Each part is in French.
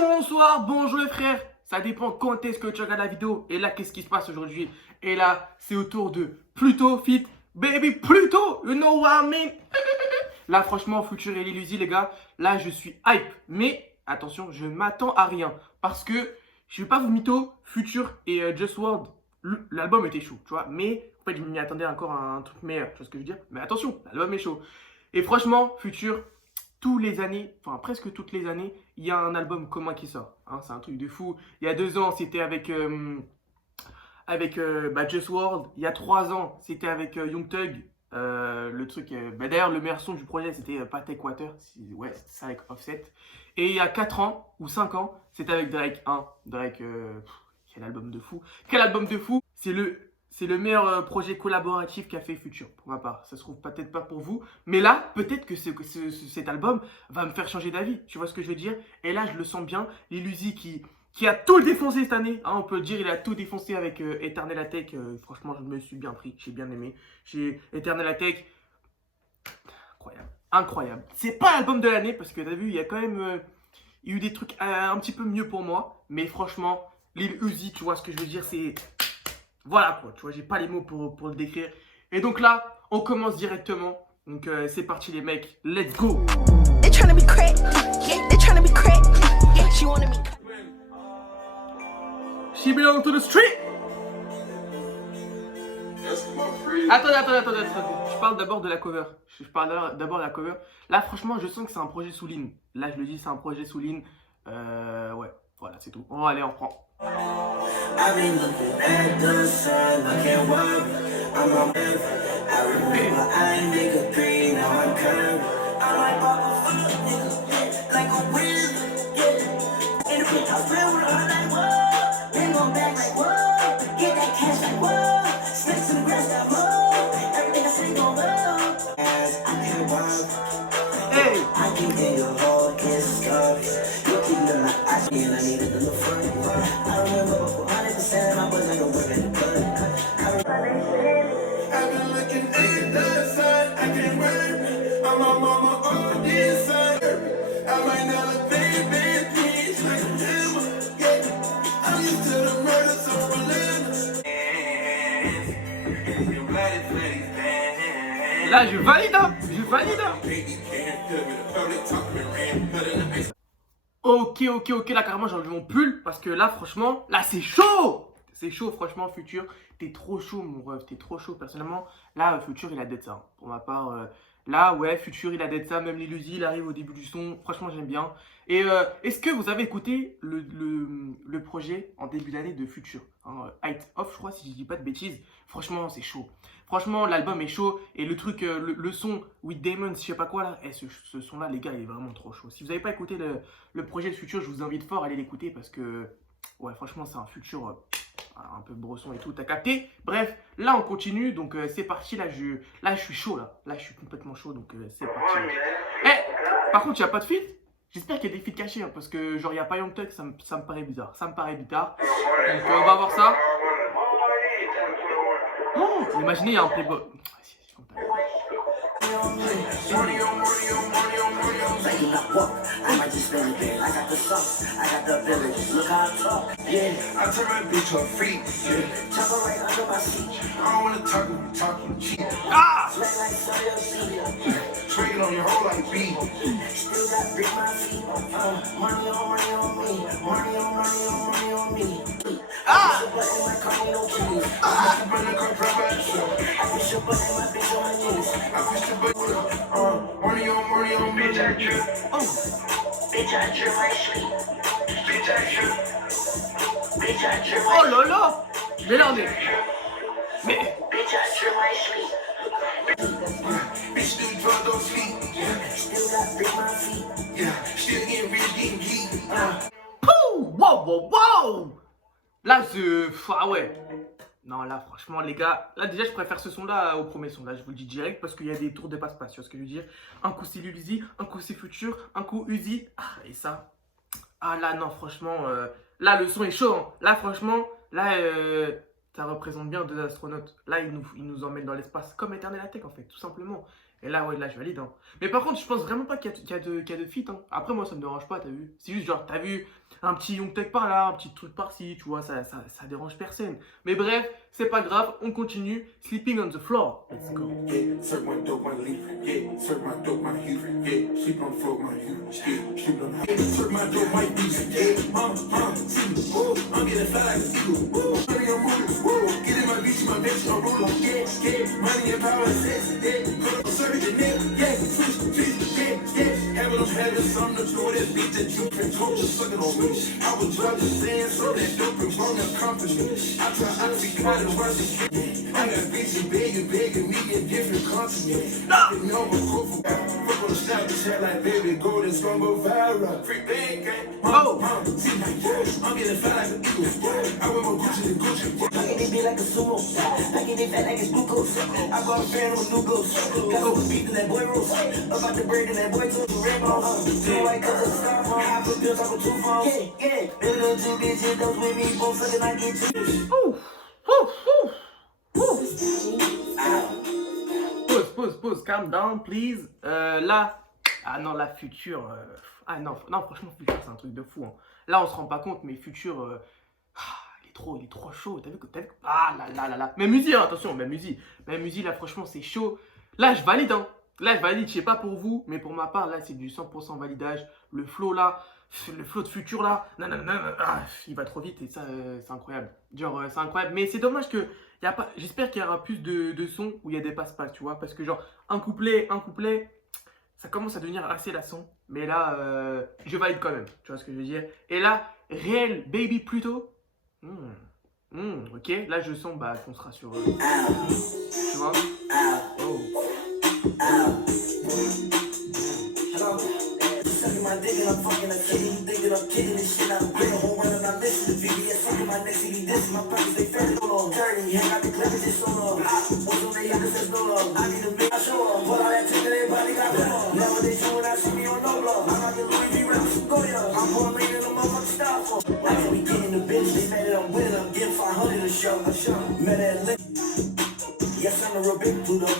Bonsoir, bonjour les frères. Ça dépend quand est-ce que tu regardes la vidéo. Et là, qu'est-ce qui se passe aujourd'hui? Et là, c'est au tour de Pluto Fit Baby Pluto. You know what I mean? Là, franchement, Future et Lil Uzi, les gars, là, je suis hype. Mais attention, je m'attends à rien. Parce que, je vais pas vous mytho, Future et Just World, l'album était chaud, tu vois. Mais, en fait, je m'y attendais encore à un truc meilleur, tu vois ce que je veux dire? Mais attention, l'album est chaud. Et franchement, Future, tous les années, enfin presque toutes les années, il y a un album commun qui sort. Hein, c'est un truc de fou. Il y a 2 ans, c'était avec Just World. Il y a 3 ans, c'était avec Young Thug. Le truc, d'ailleurs, le meilleur son du projet, c'était Patek Water. Ouais, c'était ça avec Offset. Et il y a 4 ans ou 5 ans, c'était avec Drake 1. Drake, quel album de fou. Quel album de fou. C'est le meilleur projet collaboratif qu'a fait Future, pour ma part. Ça se trouve peut-être pas pour vous. Mais là, peut-être que cet album va me faire changer d'avis. Tu vois ce que je veux dire? Et là, je le sens bien. Lil Uzi qui a tout défoncé cette année. Hein, on peut le dire, il a tout défoncé avec Eternal Atake. Franchement, je me suis bien pris. J'ai bien aimé. J'ai Eternal Atake. Incroyable. Incroyable. C'est pas l'album de l'année parce que t'as vu, il y a quand même il y a eu des trucs un petit peu mieux pour moi. Mais franchement, Lil Uzi, tu vois ce que je veux dire, c'est... Voilà quoi, tu vois, j'ai pas les mots pour le décrire. Et donc là, on commence directement. Donc c'est parti les mecs, let's go. She belong to the street. Attendez. Je parle d'abord de la cover. Je parle d'abord de la cover. Là, franchement, je sens que c'est un projet sous ligne. Là, je le dis, c'est un projet sous ligne. Ouais, voilà, c'est tout. Bon, allez, on reprend. I've been looking at the sun, I can't work, I'm on earth. I remember I ain't nigga green, now I'm curved. I like Papa full of niggas, like a whiz, yeah. In the pit, I feel with her like, whoa. Then go back like, whoa. Get that cash like, whoa. Snakes in the grass, that whoa. Everything I say gon' love. As I can't work, hey. I can get your whole kiss scarf. You keep in my eyes, and I need it in the front. I remember before 100%, I wasn't gonna work in the club. I've been looking at the sun, I can't work. I'm my mama on this side. I might not have bad things like a devil, yeah. I'm used to the murders of Orlando. Là, je valide, hein. Je valide. Ok, là carrément j'ai enlevé mon pull parce que là franchement, là c'est chaud. C'est chaud franchement Future, t'es trop chaud mon ref, t'es trop chaud personnellement. Là Future il a dead ça, hein. Pour ma part, là ouais Future il a dead ça, même Lil Uzi il arrive au début du son, franchement j'aime bien. Et est-ce que vous avez écouté le projet en début d'année de Future, hein, Height Off je crois si je dis pas de bêtises, franchement c'est chaud. Franchement, l'album est chaud et le truc, le son With Demons, je sais pas quoi là, ce son-là, les gars, il est vraiment trop chaud. Si vous n'avez pas écouté le projet de Future, je vous invite fort à aller l'écouter parce que, ouais, franchement, c'est un Future un peu bresson et tout, t'as capté? Bref, là, on continue, donc c'est parti. Là, je suis chaud là. Là, je suis complètement chaud, donc c'est parti. Eh, par contre, il n'y a pas de feat? J'espère qu'il y a des feats cachés hein, parce que, genre, il n'y a pas Young Thug, ça me paraît bizarre. Ça me paraît bizarre. Donc, on va voir ça. Oh, imaginez, il y a un playboy. Ah! Oh là là! Regardez! Mais... Wow! Là, ah ouais! Non, là, franchement, les gars, là, déjà, je préfère ce son-là au premier son. Là, je vous le dis direct parce qu'il y a des tours de passe-passe. Tu vois ce que je veux dire? Un coup, c'est Lil Uzi, un coup, c'est Future, un coup, Uzi. Ah, et ça. Ah, là, non, franchement, là, le son est chaud. Hein. Là, franchement, là, ça représente bien 2 astronautes. Là, ils nous emmènent dans l'espace comme Eternal Atake, en fait, tout simplement. Et là, ouais, là, je valide. Hein. Mais par contre, je pense vraiment pas qu'il y a de feat. Hein. Après, moi, ça me dérange pas, t'as vu. C'est juste genre, t'as vu un petit Young Thug par là, un petit truc par-ci, tu vois, ça dérange personne. Mais bref, c'est pas grave, on continue. Sleeping on the floor. Let's go. Yeah, suck my dope, my leaf. Yeah, suck my dope, my youth. Yeah, sleep on the floor, my youth. Yeah, shoot on the suck my dope, my beast. Yeah, see, woo, I'm getting fly like an eagle. Woo, money, I'm moving. Woo, get in my beach, my bitch, I'm rolling. Yeah, money and power and sex. Yeah, put up serving the neck. Yeah, switch, yeah. Having something to do with this beat that you can told you sucking on me. I was just saying, so that dope and wrong and company. I try to be kind of rushing. I got bitches begging me in different continents. You know I'm cool for fuck on the Snapchat like baby gold, it's gonna go viral. Free bang gang. See, I'm getting fat like an eagle. I wear my Gucci and Gucci. I get it big like a sumo. I get it fat like it's glucose. I got a fan with new ghost. Got some beef in that boy roast. About the braid in that boy too. Rainbow. Two white colors, styrofoam. I put bills, I put 2 phones. Yeah. Them little 2 bitches, those with me, both sucking, I get 2. Pause, calm down, please. Là, ah non, la Future. Ah non, franchement, Future, c'est un truc de fou. Hein. Là, on se rend pas compte, mais Future, il est trop chaud. T'as vu ah là. Même Uzi, hein, attention, même Uzi, là, franchement, c'est chaud. Là, je valide, hein. Là, je valide, je sais pas pour vous, mais pour ma part, là, c'est du 100% validage. Le flow, là, le flow de Future, là, il va trop vite et ça, c'est incroyable. Genre, c'est incroyable. Mais c'est dommage que, j'espère qu'il y aura plus de sons où il y a des passe-passe, tu vois. Parce que, genre, un couplet, ça commence à devenir assez lassant. Mais là, je valide quand même, tu vois ce que je veux dire. Et là, réel Baby Pluto. Ok, là, je sens qu'on sera sur... tu vois. Oh. Sucking my dick and I'm fucking a kitty. You thinking I'm kidding this shit? I'm getting a whole run and I'm missing the VVS. Sucking my neck, see me dissing my pockets, they fairly long. Dirty, hang out the clip, it's just so long. What's on they cause there's no love. I need a big show up. Put all that shit that everybody got put on. Never they show when I see me on no blow. I'm not the Louis V rap, go there. I'm pouring rain in the motherfucking styrofoam. I can be getting the bitch, they mad that I'm winning. I'm getting 500 a show. Mad at lick. Yes, I'm a real big Pluto.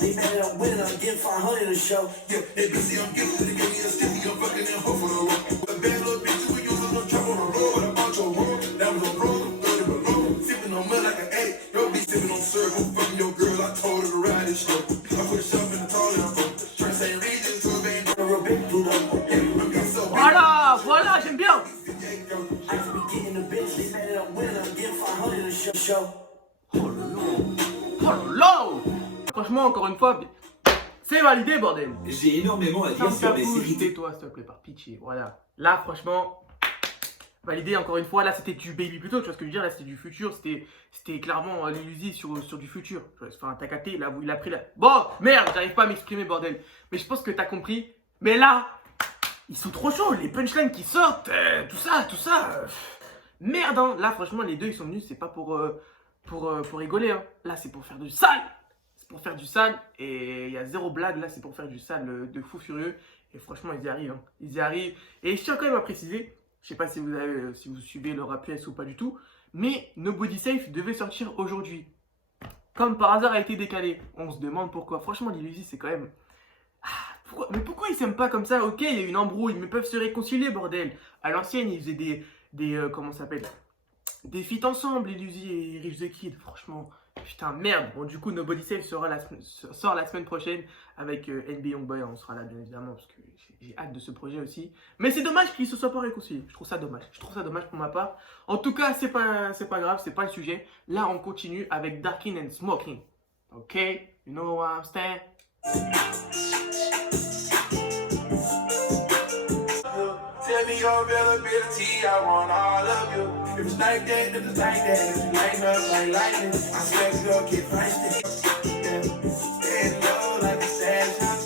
They mad that I'm winning, I'm getting 500 a show. Yeah, they busy, I'm gifted, they give me a stiffy, I'm fucking in hope for the road. With a bad little bitch, we use no trouble on the road. With a bunch of road, that was a road, I'm 30 below. Sipping on mud like an addict, yo, be sipping on syrup. I'm fucking your girl, I told her to ride this show. I put herself in the toilet, I'm from Trans St. Regis to a band. I'm a big Pluto. Yeah, I'm getting so big. Voilà, j'aime bien. I can be getting the bitch, they mad that I'm winning, I'm getting 500 a show. Oh lolo. Franchement, encore une fois, c'est validé, bordel. J'ai énormément à dire sur les séries. Toi, s'il te plaît, par pitié. Voilà. Là, franchement, validé encore une fois. Là, c'était du Baby Pluto. Tu vois ce que je veux dire? Là, c'était du futur. C'était clairement l'illusie sur du futur. Enfin, t'as capté. Là, il a pris la. Bon, merde, j'arrive pas à m'exprimer, bordel. Mais je pense que t'as compris. Mais là, ils sont trop chauds. Les punchlines qui sortent, tout ça. Merde, hein. Là, franchement, les deux, ils sont venus. C'est pas pour rigoler. Hein. Là, c'est pour faire du sale. Pour faire du sale et il y a zéro blague là, c'est pour faire du sale de fou furieux et franchement ils y arrivent, hein. Ils y arrivent et je tiens quand même à préciser, je sais pas si vous suivez le rap US ou pas du tout, mais Nobody Safe devait sortir aujourd'hui, comme par hasard a été décalé. On se demande pourquoi. Franchement l'illusie c'est quand même pourquoi ils s'aiment pas comme ça? Ok, il y a une embrouille mais ils peuvent se réconcilier, bordel. À l'ancienne ils faisaient des comment ça s'appelle, des feats ensemble, Illusi et Rich the Kid. Franchement, putain, merde. Bon, du coup, Nobody Safe sort la semaine prochaine avec NB Youngboy. On sera là, bien évidemment, parce que j'ai hâte de ce projet aussi. Mais c'est dommage qu'ils se soient pas réconciliés. Je trouve ça dommage. Je trouve ça dommage pour ma part. En tout cas, c'est pas grave, c'est pas le sujet. Là, on continue avec Darkin and Smoking. Ok? You know what I'm saying? Tell me your availability, I want all of you. If it's like that, then it's like that. If you light up like lightning, I swear you gon' get feisty. Stand low like a statue.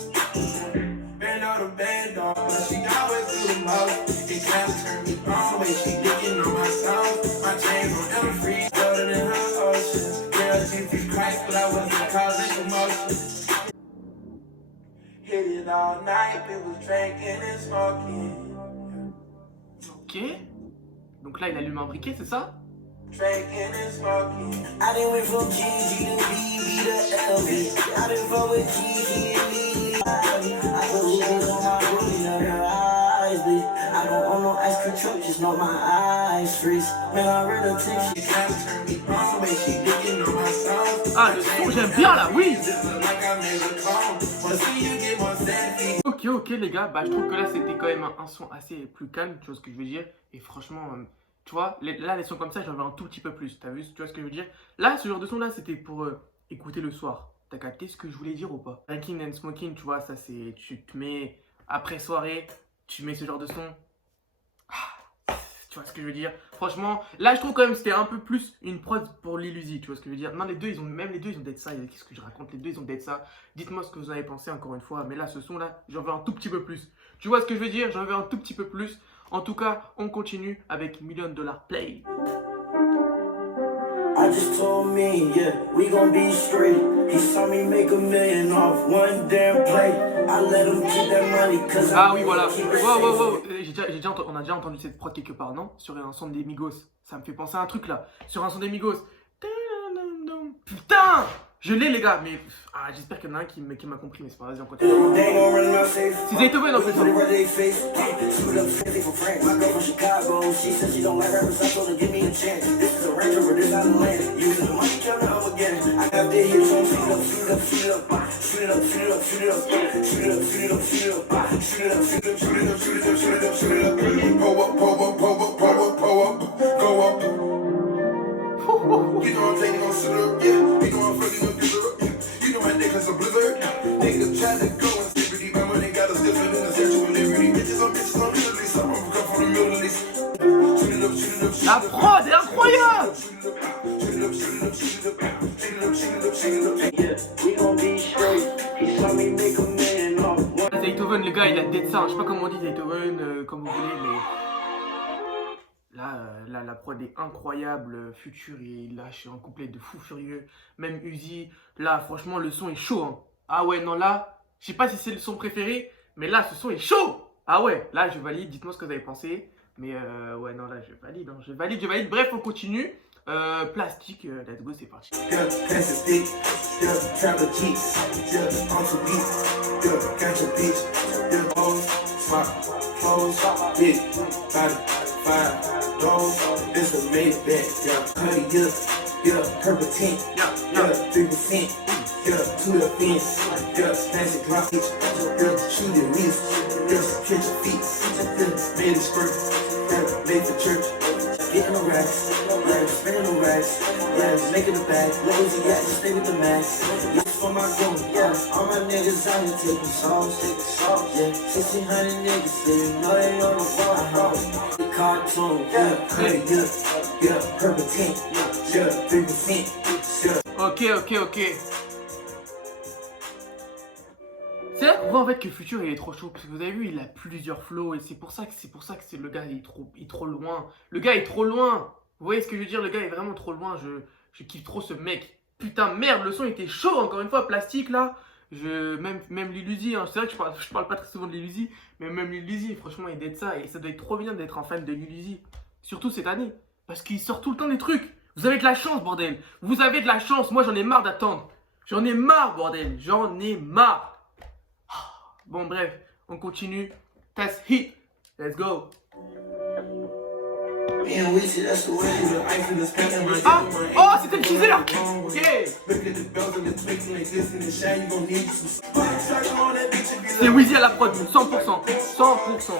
Bend on the band dog, but she always do the most. It kinda turn me on when she licking on my songs. My chains on ever free, floating in her ocean. Girl, she be Christ, but I wasn't causing commotion. Hit it all night, people drinking and smoking. Ok. Donc là, il allume un briquet, c'est ça? Drinking and smoking. I done went from GG to BB to LV. I done fuck with GG and BB. I put niggas on my booty, know their eyes bleed. I don't own no ice control, just know my eyes freeze. Man, I really think she kinda turn me on, man. She digging on my songs. Ah, le son, j'aime bien là, oui. Just look like I made a call. Wanna see you get more savvy. Ok les gars, bah je trouve que là c'était quand même un son assez plus calme, tu vois ce que je veux dire. Et franchement, tu vois, là les sons comme ça j'en veux un tout petit peu plus, t'as vu, tu vois ce que je veux dire. Là, ce genre de son là c'était pour écouter le soir. T'as capté ce que je voulais dire ou pas? Drinking and smoking, tu vois, ça c'est, tu te mets après soirée, tu mets ce genre de son. Tu vois ce que je veux dire? Franchement, là je trouve quand même que c'était un peu plus une prod pour Lil Uzi, tu vois ce que je veux dire? Non, les deux ils ont d'être ça, qu'est-ce que je raconte? Les deux ils ont d'être ça. Dites-moi ce que vous en avez pensé encore une fois, mais là ce son là, j'en veux un tout petit peu plus. Tu vois ce que je veux dire? J'en veux un tout petit peu plus. En tout cas, on continue avec $1 Million Play. I just told me, yeah, we gon' be straight. He saw me make $1 million off one damn play. I let him keep that money cause Ah oui, voilà. Wow. On a déjà entendu cette prod quelque part, non? Sur un son des Migos. Ça me fait penser à un truc là. Sur un son des Migos. Putain! Je l'ai les gars, mais j'espère qu'il y en a un qui m'a compris, mais c'est pas, vas-y on continue. C'est Zaytoven en fait. You know I'm taking on shit up, yeah. You know I'm fucking up, yeah. You know my necklace a blizzard. Niggas try to go and stay pretty, but when they got us different in the sexual liberty. Bitches on Middle East, I'm from the Middle East. Shoot it up, shoot it up, shoot it La up. prod est incroyable! Shoot it up, shoot it up, shoot it up, shoot it up, shoot it up, shoot it up. Yeah, we gon' be straight. He saw me make $1 million off. Zaytoven, le gars, il a dead ça. Je sais pas comment on dit Zaytoven, comme vous voulez, mais. Là, la prod est incroyable. Future, il lâche un couplet de fou furieux. Même Uzi. Là, franchement, le son est chaud. Hein. Ah ouais, non, là, je sais pas si c'est le son préféré, mais là, ce son est chaud. Ah ouais, là, je valide. Dites-moi ce que vous avez pensé. Mais ouais, non, là, je valide. Hein. Je valide. Bref, on continue. Plastique, let's go, c'est parti. Yeah, pass the dick. Yeah, travel cheap. Yeah, on some beat. Yeah, catch a bitch. Yeah, hoes, smart, clothes, big, body, fire, gold. It's a Maybach. Yeah, honey, yeah, purple tint. Yeah, 3%. Yeah, to the fence. Yeah, smash it, drop it. Yeah, shoot it, miss. Yeah, catch your feet. Yeah, made it squirt. Yeah, made for church. Getting the racks, yeah, spinning the racks, yeah, making the bag, where is he at, just stay with the max, yeah, for my goal, yeah, all my niggas out here taking songs, yeah, 1,600 niggas, yeah, you know they on the phone, the cartoon, yeah, purple tint, yeah, 3%, yeah. Ok. C'est là qu'on voit en fait que Future il est trop chaud parce que vous avez vu il a plusieurs flows et c'est pour ça que c'est le gars il est trop loin. Le gars est trop loin. Vous voyez ce que je veux dire? Le gars est vraiment trop loin. Je kiffe trop ce mec. Putain merde le son était chaud encore une fois plastique là. Même Lil Uzi hein. C'est vrai que je parle pas très souvent de Lil Uzi mais même Lil Uzi franchement il est d'être ça et ça doit être trop bien d'être un fan de Lil Uzi. Surtout cette année parce qu'il sort tout le temps des trucs. Vous avez de la chance bordel. Vous avez de la chance. Moi j'en ai marre d'attendre. J'en ai marre bordel. J'en ai marre. Bon bref, on continue. Test hit. Let's go. Ah! Oh, c'était le teaser! Ok! C'est Weezy à la prod, 100%. 100%.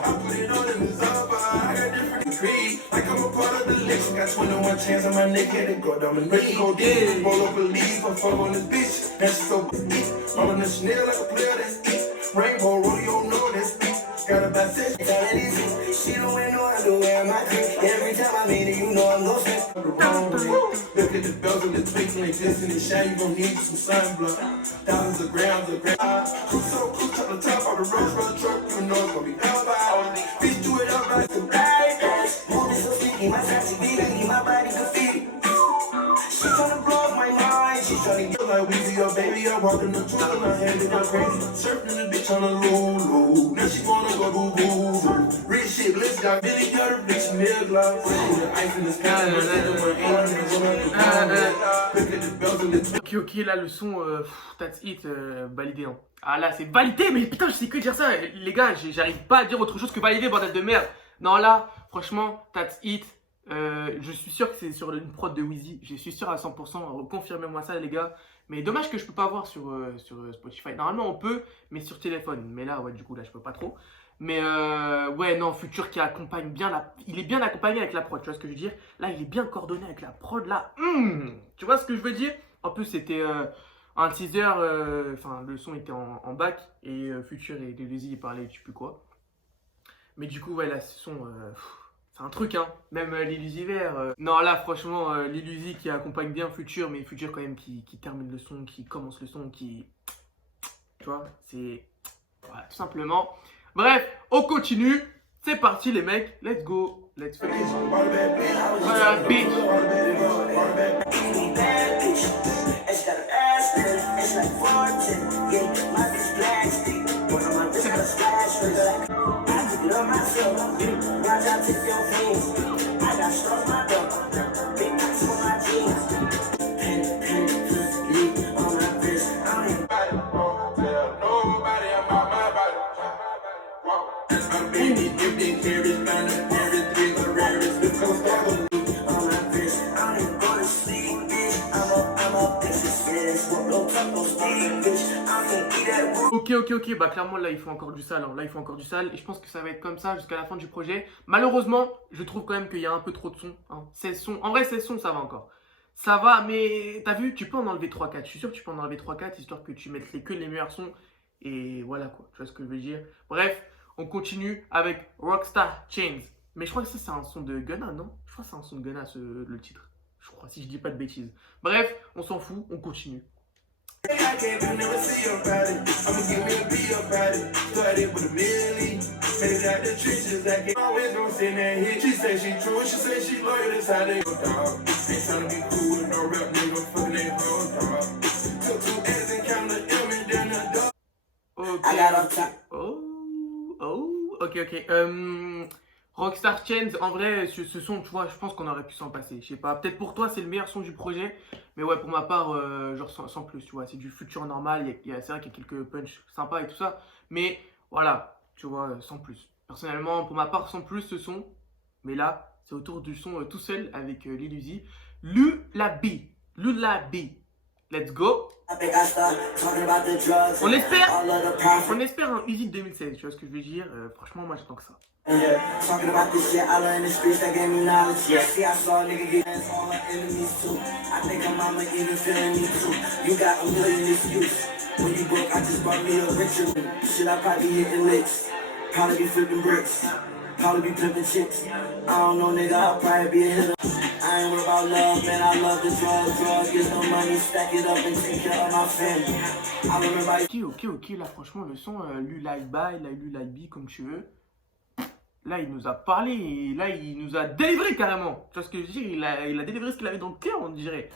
Rainbow rodeo, know this bitch. Got about 6 easy. She don't wear no underwear, my creep. Every time I meet her, you know I'm gon' spend the wrong way. Look at the bells and the twinkling, glisten and shine. You gon' need some sunblock. Thousands of grams of grams. Cool so cool, top the top of the road truck. You know it's gonna be down by all these. Bitch, do it up like some badass. Moving so sticky, my sassy baby, my body graffiti. She tryna blow up my mind. She tryna get like Weezy, your baby, I walked in the truck and I had it go crazy. Surfing the bitch on a low. Now she wanna go boo boo. Rich shit, let's go. Billy got her bitch nail gloss. Ice in the sky. Ok, ok, là le son, that's it, validé. Hein. Ah là, c'est validé, mais putain, je sais que dire ça. Les gars, j'arrive pas à dire autre chose que validé, bordel de merde. Non, là, franchement, that's it. Je suis sûr que c'est sur une prod de Wheezy. Je suis sûr à 100%. Confirmez-moi ça, les gars. Mais dommage que je peux pas voir sur Spotify. Normalement, on peut, mais sur téléphone. Mais là, ouais, du coup, là, je peux pas trop. Mais ouais, non, Future qui accompagne bien la... Il est bien accompagné avec la prod, tu vois ce que je veux dire? Là, il est bien coordonné avec la prod, là. Tu vois ce que je veux dire? En plus, c'était un teaser, enfin, le son était en back, et Future et Lil parlaient, je sais plus quoi. Mais du coup, ouais, là, ce son... c'est un truc, hein. Même Lil Uzi Vert. Non, là, franchement, Lil Uzi qui accompagne bien Future, mais Future quand même qui termine le son, qui commence le son, qui... Tu vois, c'est... Voilà, tout simplement. Bref, on continue. C'est parti, les mecs. Let's go. Let's fucking... Voilà, bitch. Ok, bah clairement là il faut encore du sale, hein. Là il faut encore du sale et je pense que ça va être comme ça jusqu'à la fin du projet. Malheureusement, je trouve quand même qu'il y a un peu trop de sons, hein. 16 sons, en vrai 16 sons ça va encore. Ça va, mais t'as vu, tu peux en enlever 3-4, je suis sûr que tu peux en enlever 3-4 histoire que tu mettes que les meilleurs sons et voilà quoi, tu vois ce que je veux dire. Bref, on continue avec Rockstar Chains. Mais je crois que ça c'est un son de Gunna, non? Je crois que c'est un son de Gunna le titre, je crois, si je dis pas de bêtises. Bref, on s'en fout, on continue. I can't do never see about it. I'ma give me a beat about it. Started with a million. Made it out the trenches. I can't always gonna send that hit. She say she true. She say she loyal. That's how they go, dog. Ain't tryna be cool with no rap nigga. Fucking they whole dog. Took 2 L's and counted the M and then the dog. Ok. Rockstar Chains, en vrai, ce son, tu vois, je pense qu'on aurait pu s'en passer. Je sais pas, peut-être pour toi, c'est le meilleur son du projet. Mais ouais, pour ma part, genre sans plus, tu vois. C'est du Future normal. C'est vrai qu'il y a quelques punchs sympas et tout ça. Mais voilà, tu vois, sans plus. Personnellement, pour ma part, sans plus ce son. Mais là, c'est autour du son tout seul avec Lil Uzi. Lullaby. Let's go. On espère un Uzi de 2016, tu vois ce que je veux dire. Franchement, moi j'attends que ça. Talking about this shit, I learned in the streets that gave me knowledge. Yeah, see, I saw a nigga get hands on my enemies too. I think I'm mama even feeling me too. You got a million excuses. When you broke, I just bought me a richer one. Shit, I probably hitting licks. Probably be flipping bricks. Probably be pimping chicks. I don't know, nigga, I'll probably be a hitter. I ain't worried about love, man, I love the drug. Get no money, stack it up and take care of my family. I remember... Ok, là franchement, le son, Lullaby, comme tu veux. Là, il nous a parlé, et là, il nous a délivré carrément. Tu vois ce que je veux dire, il a délivré ce qu'il avait dans le cœur, on dirait.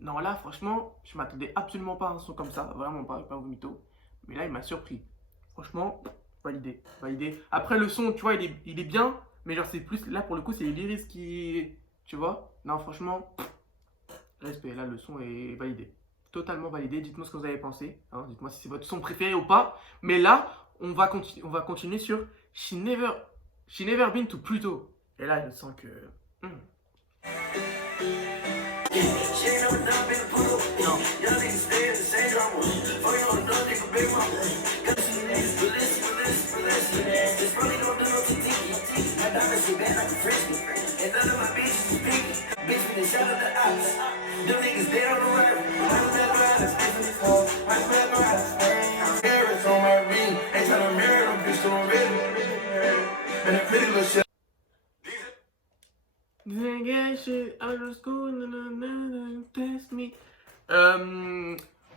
Non, là, franchement, je m'attendais absolument pas à un son comme ça. Vraiment pas au mytho. Mais là, il m'a surpris. Franchement, validé. Après, le son, tu vois, il est bien. Mais genre, c'est plus, là, pour le coup, c'est les lyrics qui... Tu vois? Non, franchement, respect. Là, le son est validé. Totalement validé. Dites-moi ce que vous avez pensé. Hein. Dites-moi si c'est votre son préféré ou pas. Mais là, on va continuer sur She Never Been to Pluto. Et là, je sens que... Non.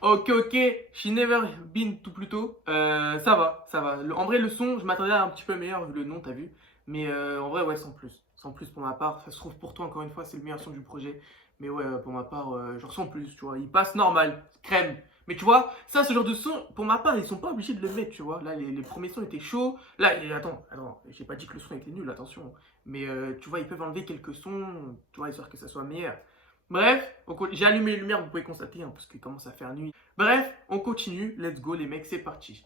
Ok, She Never Been to Pluto, ça va. En vrai, le son, je m'attendais à un petit peu meilleur vu le nom, t'as vu. Mais en vrai, ouais, sans plus pour ma part. Ça se trouve pour toi, encore une fois, c'est le meilleur son du projet. Mais ouais, pour ma part, genre sans plus, tu vois. Il passe normal, crème. Mais tu vois, ça, ce genre de son, pour ma part, ils sont pas obligés de le mettre, tu vois. Là, les premiers sons étaient chauds. Là, attends, j'ai pas dit que le son était nul, attention. Mais tu vois, ils peuvent enlever quelques sons, tu vois, histoire que ça soit meilleur. Bref, j'ai allumé les lumières, vous pouvez constater, hein, parce qu'il commence à faire nuit. Bref, on continue, let's go les mecs, c'est parti.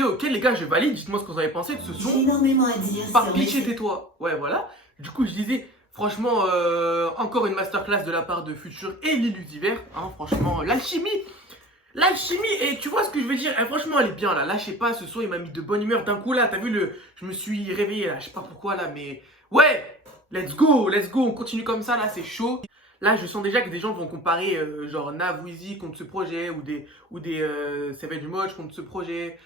Ok les gars, je valide, dites-moi ce que vous avez pensé de ce son. J'ai énormément à dire. Par pitié tais-toi. Ouais voilà. Du coup je disais, franchement, encore une masterclass de la part de Future et l'Illusiver. Hein, franchement, l'alchimie, et tu vois ce que je veux dire, franchement elle est bien là. Là je sais pas, ce son il m'a mis de bonne humeur d'un coup là. T'as vu je me suis réveillé là, je sais pas pourquoi là, mais ouais, let's go, on continue comme ça là, c'est chaud. Là, je sens déjà que des gens vont comparer genre Nav Wheezy contre ce projet ou des Savage Moch contre ce projet.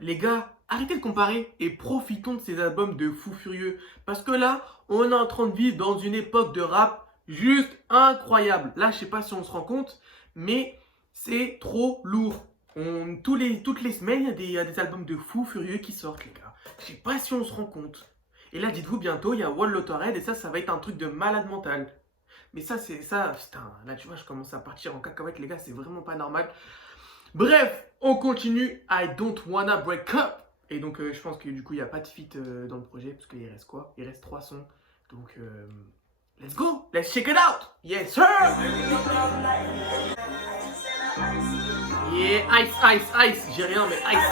Les gars, arrêtez de comparer et profitons de ces albums de fous furieux. Parce que là, on est en train de vivre dans une époque de rap juste incroyable. Là, je sais pas si on se rend compte, mais c'est trop lourd. Toutes les semaines, il y a des albums de fous furieux qui sortent, les gars. Je sais pas si on se rend compte. Et là, dites-vous, bientôt, il y a Wall Lotored et ça va être un truc de malade mental. Mais ça, putain, là, tu vois, je commence à partir en cacahuète, les gars, c'est vraiment pas normal. Bref, on continue. I don't wanna break up. Et donc, je pense que du coup, il n'y a pas de feat dans le projet, parce qu'il reste quoi? Il reste 3 sons. Donc, let's go, let's check it out. Yes, sir. Yeah, ice. J'ai rien, mais ice.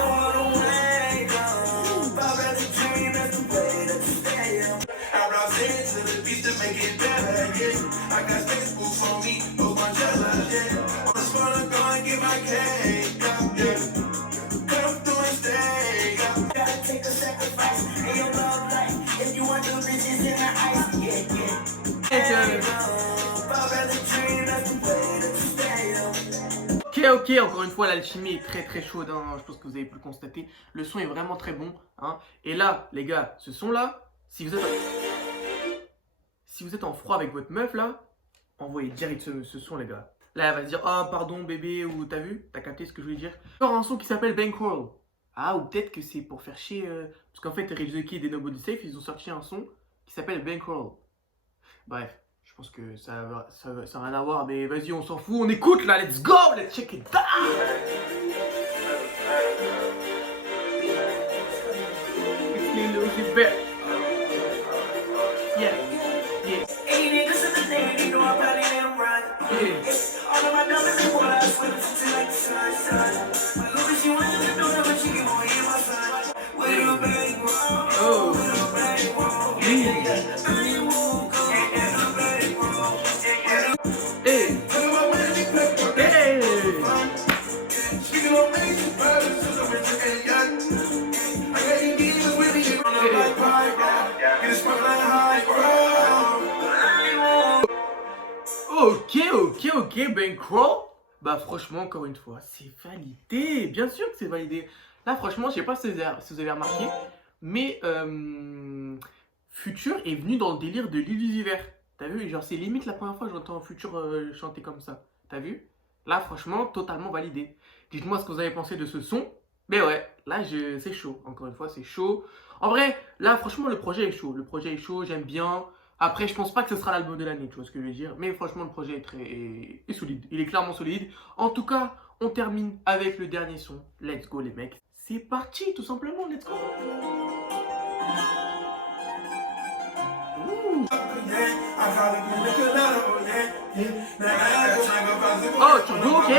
Ok, encore une fois, l'alchimie est très chaude, hein. Je pense que vous avez pu le constater. Le son est vraiment très bon, hein. Et là, les gars, ce son-là, si vous êtes en froid avec votre meuf, là, envoyez direct ce son, les gars. Là, elle va se dire, ah, pardon, bébé, ou t'as vu? T'as capté ce que je voulais dire? Encore un son qui s'appelle Bankroll. Ah, ou peut-être que c'est pour faire chier... Parce qu'en fait, Rage the Kid et Nobody Safe, ils ont sorti un son qui s'appelle Bankroll. Bref. Je pense que ça n'a rien à voir, mais vas-y, on s'en fout, on écoute là, let's go, let's check it out. Yeah. Oh. Ok, Bankroll. Bah franchement, encore une fois, c'est validé. Bien sûr que c'est validé. Là, franchement, je sais pas si vous avez remarqué, mais Future est venu dans le délire de l'Illusiver. T'as vu? Genre, c'est limite la première fois que j'entends Future chanter comme ça. T'as vu? Là, franchement, totalement validé. Dites-moi ce que vous avez pensé de ce son. Mais ouais, là, c'est chaud. Encore une fois, c'est chaud. En vrai, là, franchement, le projet est chaud. Le projet est chaud, j'aime bien. Après, je pense pas que ce sera l'album de l'année, tu vois ce que je veux dire. Mais franchement, le projet est solide. Il est clairement solide. En tout cas, on termine avec le dernier son. Let's go, les mecs. C'est parti, tout simplement. Let's go. Oh, tu joues, ok.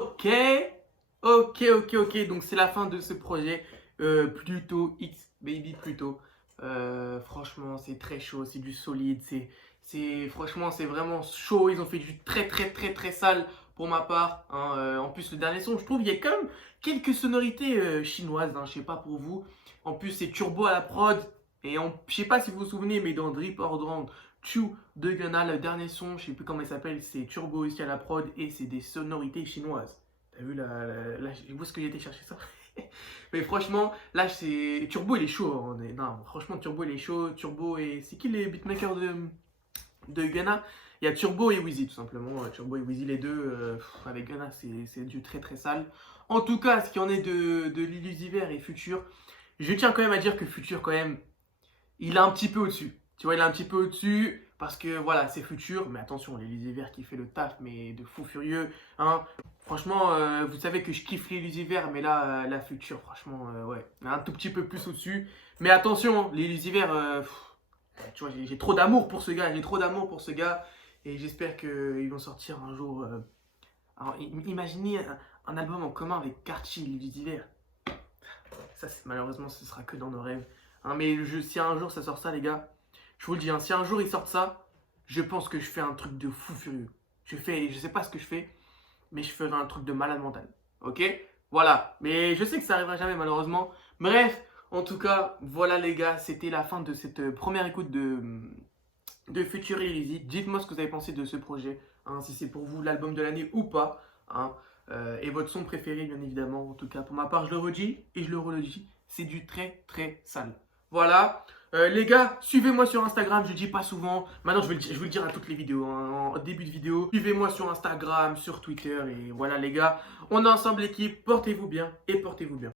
Ok. Donc c'est la fin de ce projet. Pluto X Baby Pluto. Franchement, c'est très chaud, c'est du solide, franchement, c'est vraiment chaud. Ils ont fait du très sale pour ma part. Hein. En plus, le dernier son, je trouve, il y a quand même quelques sonorités chinoises. Hein, je sais pas pour vous. En plus, c'est turbo à la prod. Et je sais pas si vous vous souvenez, mais dans Drip or Drown 2 de Gunna, le dernier son, je sais plus comment il s'appelle, c'est turbo ici à la prod et c'est des sonorités chinoises. T'as vu là, où est-ce que j'ai été chercher ça? Mais franchement, là, c'est Turbo, il est chaud. Hein. Non, franchement, Turbo, il est chaud. Turbo et c'est qui les beatmakers de Gunna? Il y a Turbo et Wheezy, tout simplement. Turbo et Wheezy, les deux, avec Gunna, c'est du très sale. En tout cas, ce qui en est de Lil Uzi Vert et Future, je tiens quand même à dire que Future, quand même, il est un petit peu au-dessus. Tu vois, il est un petit peu au-dessus parce que voilà, c'est Future. Mais attention, Lil Uzi Vert qui fait le taf, mais de fou furieux. Hein. Franchement, vous savez que je kiffe les Lil Uzi Vert, mais là, la Future, franchement, ouais, un tout petit peu plus au-dessus. Mais attention, les Lil Uzi Vert, tu vois, j'ai trop d'amour pour ce gars, et j'espère qu'ils vont sortir un jour. Alors, imaginez un album en commun avec Karchi et Lil Uzi Vert. Ça, malheureusement, ce sera que dans nos rêves. Hein, mais si un jour ça sort ça, les gars, je vous le dis, hein, si un jour ils sortent ça, je pense que je fais un truc de fou furieux. Je sais pas ce que je fais, mais je ferai un truc de malade mental. Ok? Voilà. Mais je sais que ça arrivera jamais, malheureusement. Bref, en tout cas, voilà les gars, c'était la fin de cette première écoute de Future et Lil Uzi. Dites-moi ce que vous avez pensé de ce projet, hein, si c'est pour vous l'album de l'année ou pas. Hein, et votre son préféré, bien évidemment. En tout cas, pour ma part, je le redis et je le redis, c'est du très sale. Voilà. Les gars, suivez-moi sur Instagram, je le dis pas souvent. Maintenant, je vais le dire à toutes les vidéos, hein, en début de vidéo. Suivez-moi sur Instagram, sur Twitter. Et voilà, les gars, on est ensemble, l'équipe. Portez-vous bien et portez-vous bien.